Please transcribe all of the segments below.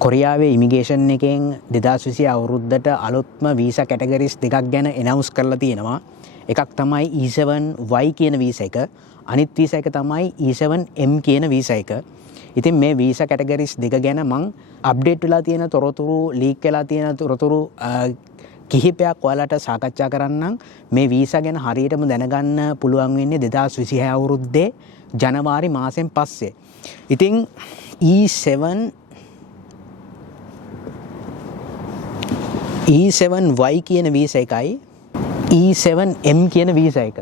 කොරියාවේ immigration එකෙන් 2020 අවුරුද්දට අලුත්ම visa categories දෙකක් ගැන එනවුස් කරලා තියෙනවා. එකක් තමයි E7Y කියන වීසා එක. අනිත් වීසා එක තමයි E7M කියන වීසා එක. ඉතින් මේ වීසා කැටගරිස් දෙක ගැන මම අප්ඩේට් වෙලා තියෙන තොරතුරු, ලීක් වෙලා තියෙන තොරතුරු කිහිපයක් ඔයාලට සාකච්ඡා කරන්නම්. මේ වීසා ගැන හරියටම දැනගන්න පුළුවන් වෙන්නේ 2026 අවුරුද්දේ ජනවාරි මාසෙන් පස්සේ. ඉතින් E7Y කියන වීසා එකයි E7M කියන වීසා එක.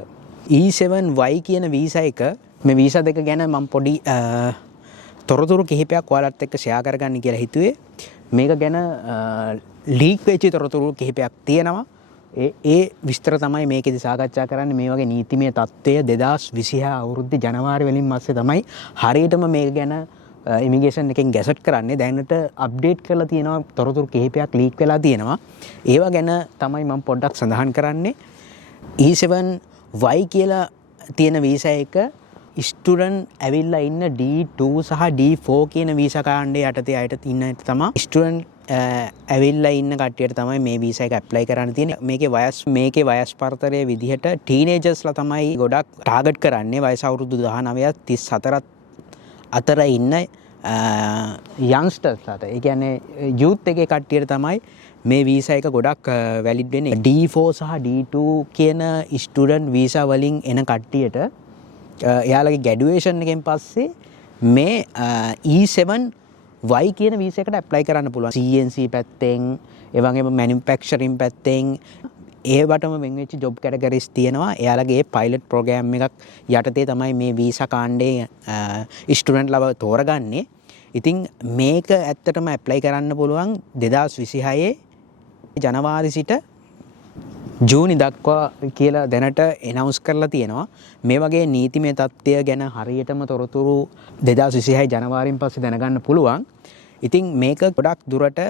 E7Y කියන වීසා එක, මේ වීසා දෙක ගැන මම පොඩි තොරතුරු කිහිපයක් ඔයාලත් එක්ක ෂෙයා කරගන්න කියලා හිතුවේ. මේක ගැන ලීක් වෙච්ච තොරතුරු කිහිපයක් තියෙනවා. ඒ විස්තර තමයි මේකෙදි සාකච්ඡා කරන්නේ. මේ වගේ නීතිමය තත්ත්වය 2026 අවුරුද්දේ ජනවාරි වලින් පස්සේ තමයි හරියටම මේක ගැන ඉමිග්‍රේෂන් එකෙන් ගැසට් කරන්නේ. දැනට අප්ඩේට් කරලා තියෙනවා, තොරතුරු කිහිපයක් ලීක් වෙලා තියෙනවා. ඒවා ගැන තමයි මම පොඩ්ඩක් සඳහන් කරන්නේ. E7Y කියලා තියෙන වීසා එක ස්ටුඩන්ට් ඇවිල්ලා ඉන්න D2 සහ D4 කියන වීසා කාණ්ඩය යටතේ අයට ඉන්න තමයි ස්ටුඩන්ට් ඇවිල්ලා ඉන්න කට්ටියට තමයි මේ වීසා එක ඇප්ලයි කරන්න තියෙන්නේ. මේකේ වයස් පරතරය විදිහට ටීනේජර්ස්ලා තමයි ගොඩක් ටාගට් කරන්නේ. වයස අවුරුදු 19ත් 34ත් අතර ඉන්න යන්ග්ස්ටර්ස්ලාට. ඒ කියන්නේ යූත් එකේ කට්ටියට තමයි මේ වීසා එක ගොඩක් වැලිඩ් වෙන්නේ. D4 සහ D2 කියන ස්ටුඩන්ට් වීසා වලින් එන කට්ටියට එයාලගේ ග්‍රැජුවේෂන් එකෙන් පස්සේ මේ E7Y කියන වීසා එකට ඇප්ලයි කරන්න පුළුවන්. CNC පැත්තෙන්, ඒ වගේම මැනුෆැක්චරින් පැත්තෙන් ඒවටම වෙන් වෙච්ච ජොබ් කැටගරිස් තියෙනවා. එයාලගේ පයිලට් ප්‍රෝග්‍රෑම් එකක් යටතේ තමයි මේ වීසා කාණ්ඩේ ස්ටුඩන්ට්ලව තෝරගන්නේ. ඉතින් මේක ඇත්තටම ඇප්ලයි කරන්න පුළුවන් 2026 ජනවාරි සිට ජූනි දක්වා කියලා දැනට එනවුස් කරලා තියෙනවා. මේ වගේ නීතිමය තත්ත්වය ගැන හරියටම තොරතුරු 2026 ජනවාරියෙන් පස්සේ දැනගන්න පුළුවන්. ඉතින් මේක ගොඩක් දුරට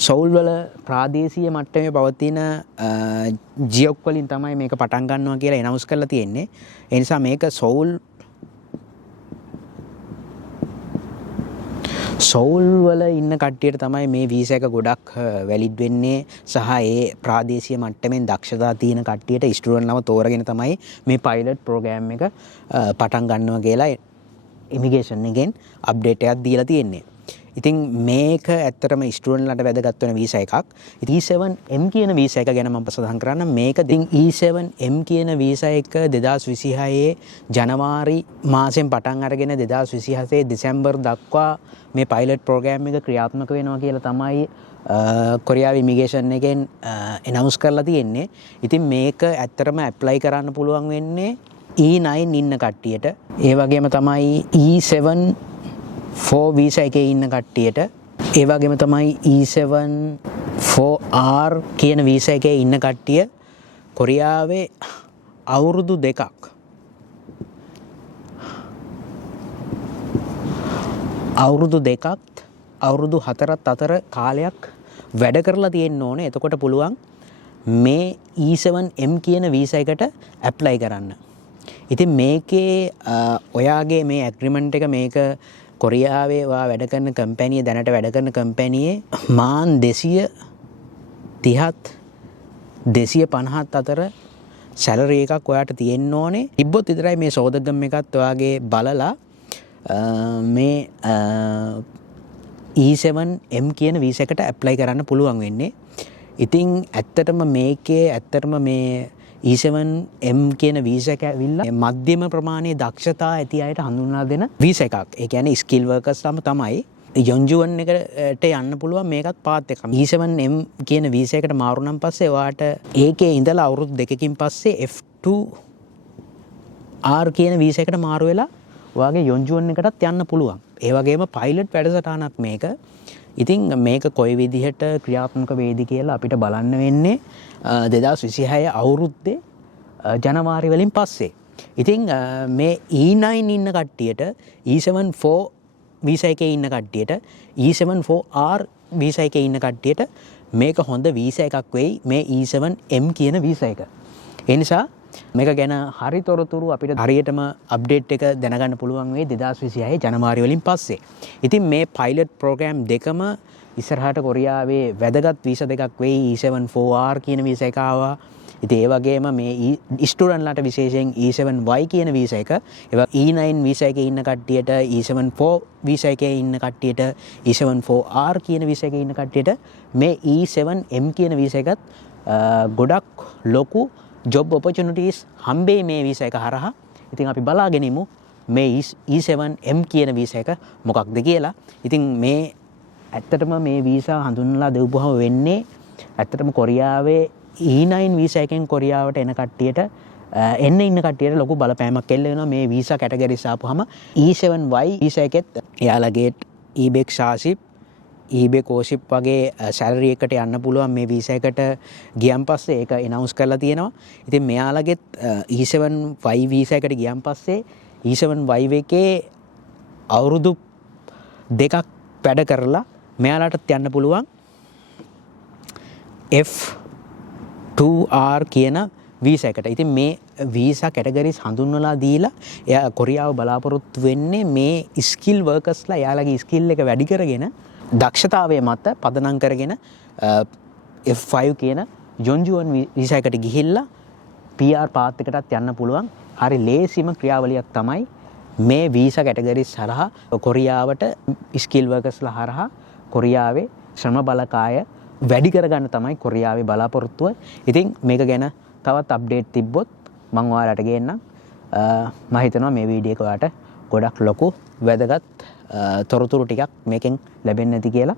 සෝල් වල ප්‍රාදේශීය මට්ටමේ පවතින ජියොක් වලින් තමයි මේක පටන් ගන්නවා කියලා එනවුස් කරලා තියෙන්නේ. ඒ නිසා මේක සෝල් වල ඉන්න කට්ටියට තමයි මේ වීසා එක ගොඩක් වැලිඩ් වෙන්නේ, සහ ඒ ප්‍රාදේශීය මට්ටමින් දක්ෂතා තියෙන කට්ටියට ස්ටුඩන්ට්ලව තෝරගෙන තමයි මේ පයිලට් ප්‍රෝග්‍රෑම් එක පටන් ගන්නවා කියලා ඉමිග්‍රේෂන් එකෙන් අප්ඩේට් එකක් දීලා තියෙන්නේ. ඉතින් මේක ඇත්තටම ස්ටුඩන්ට්ලට වැදගත් වෙන වීසා එකක්. ඉතින් E7M කියන වීසා එක ගැන මම සඳහන් කරන්න. මේක ඉතින් E7M කියන වීසා එක 2026 ජනවාරි මාසෙන් පටන් අරගෙන 2027 දෙසැම්බර් දක්වා මේ පයිලට් ප්‍රෝග්‍රෑම් එක ක්‍රියාත්මක වෙනවා කියලා තමයි කොරියාවේ ඉමිග්‍රේෂන් එකෙන් එනවුස් කරලා තියෙන්නේ. ඉතින් මේක ඇත්තටම ඇප්ලයි කරන්න පුළුවන් වෙන්නේ E9 ඉන්න කට්ටියට. ඒ වගේම තමයි E7-4 වීසා එකේ ඉන්න කට්ටියට. ඒ වගේම තමයි E7-4R කියන වීසා එකේ ඉන්න කට්ටිය කොරියාවේ අවුරුදු 2ක් අවුරුදු 4ත් අතර කාලයක් වැඩ කරලා තියෙන්න ඕනේ. එතකොට පුළුවන් මේ E7M කියන වීසා එකට ඇප්ලයි කරන්න. ඉතින් මේකේ ඔයාගේ මේ ඇග්‍රීමන්ට් එක, මේක කොරියාවේ වැඩ කරන කම්පැනිය, දැනට වැඩ කරන කම්පැනියේ මාන් 230ත් 250ත් අතර සැලරි එකක් ඔයාට තියෙන්න ඕනේ. තිබ්බොත් විතරයි මේ සෝදගම් එකත් ඔයාගේ බලලා මේ E7M කියන වීසා එකට ඇප්ලයි කරන්න පුළුවන් වෙන්නේ. ඉතින් ඇත්තටම මේ E7M කියන වීසා එක ඇවිල්ලා මධ්‍යම ප්‍රමාණයේ දක්ෂතා ඇති අයට හඳුන්වා දෙන වීසා එකක්. ඒ කියන්නේ ස්කිල් වර්කර්ස්ලාම තමයි යොන්ජුවන් එකට යන්න පුළුවන්. මේකත් පාත් එකක්. E7M කියන වීසා එකට මාරු නම් පස්සේ ඔයාට ඒකේ ඉඳලා අවුරුදු 2කින් පස්සේ F2R කියන වීසා එකට මාරු වෙලා ඔයාගේ යොන්ජුවන් එකටත් යන්න පුළුවන්. ඒ වගේම පයිලට් වැඩසටහනක් මේක. ඉතින් මේක කොයි විදිහට ක්‍රියාත්මක වේද කියලා අපිට බලන්න වෙන්නේ 2026 අවුරුද්දේ ජනවාරි වලින් පස්සේ. ඉතින් මේ E9 ඉන්න කට්ටියට, E7-4 වීසා එකේ ඉන්න කට්ටියට, E7-4R වීසා එකේ ඉන්න කට්ටියට මේක හොඳ වීසා එකක් වෙයි, මේ E7M කියන වීසා එක. ඒ නිසා මේක ගැන හරි තොරතුරු අපිට හරියටම අප්ඩේට් එක දැනගන්න පුළුවන් වෙයි 2026 ජනවාරි වලින් පස්සේ. ඉතින් මේ පයිලට් ප්‍රෝග්‍රෑම් දෙකම ඉස්සරහට කොරියාවේ වැදගත් වීසා දෙකක් වෙයි. E74R කියන වීසා එක ආවා. ඉතින් ඒ වගේම මේ ස්ටුඩන්ට්ලාට විශේෂයෙන් E7Y කියන වීසා එක, ඒ E9 වීසා එකේ ඉන්න කට්ටියට, E74 වීසා එකේ ඉන්න කට්ටියට, E74R කියන වීසා එකේ ඉන්න කට්ටියට මේ E7M කියන වීසා එකත් ගොඩක් ලොකු ජොබ් ඔපචුනිටිස් හම්බෙයි මේ වීසා එක හරහා. ඉතින් අපි බලාගෙන ඉමු මේ E7M කියන වීසා එක මොකක්ද කියලා. ඉතින් මේ ඇත්තටම මේ වීසා හඳුන්වලා දෙවුවහම වෙන්නේ ඇත්තටම කොරියාවේ E9 වීසා එකෙන් කොරියාවට එන කට්ටියට එන්න ඉන්න කට්ටියට ලොකු බලපෑමක් එල්ල වෙනවා මේ වීසා කැටගරිස් ආපුවම. E7Y වීසා එකෙත් එයාලගේ ඊබෙක් ශාසිප් ඊබේ කෝෂිප් වගේ සැලරි එකට යන්න පුළුවන් මේ වීසා එකට ගියන් පස්සේ ඒක එනවුන්ස් කරලා තියෙනවා. ඉතින් මෙයාලගෙත් E7Y වීසා එකට ගියන් පස්සේ E7Y එකේ අවුරුදු දෙකක් වැඩ කරලා මෙයාලටත් යන්න පුළුවන් F2R කියන වීසා එකට. ඉතින් මේ වීසා කැටගරිස් හඳුන්වලා දීලා එයා කොරියාව බලාපොරොත්තු වෙන්නේ මේ ස්කිල් වර්කර්ස්ලා එයාලගේ ස්කිල් එක වැඩි කරගෙන දක්ෂතාවය මත පදනම් කරගෙන F5 කියන ජොන්ජුවන් වීසා එකට ගිහිල්ලා PR පාත් එකටත් යන්න පුළුවන්. හරි ලේසිම ක්‍රියාවලියක් තමයි මේ වීසා කැටගරිස් හරහා කොරියාවට ස්කිල් වර්කර්ස්ලා හරහා කොරියාවේ ශ්‍රම බලකාය වැඩි කරගන්න තමයි කොරියාවේ බලාපොරොත්තුව. ඉතින් මේක ගැන තවත් අප්ඩේට් තිබ්බොත් මම ඔයාලට ගේන්නම්. මම හිතනවා මේ වීඩියෝ එක ඔයාලට ගොඩක් ලොකු වැදගත් තොරතුරු ටිකක් මේකෙන් ලැබෙන්නේ නැති කියලා.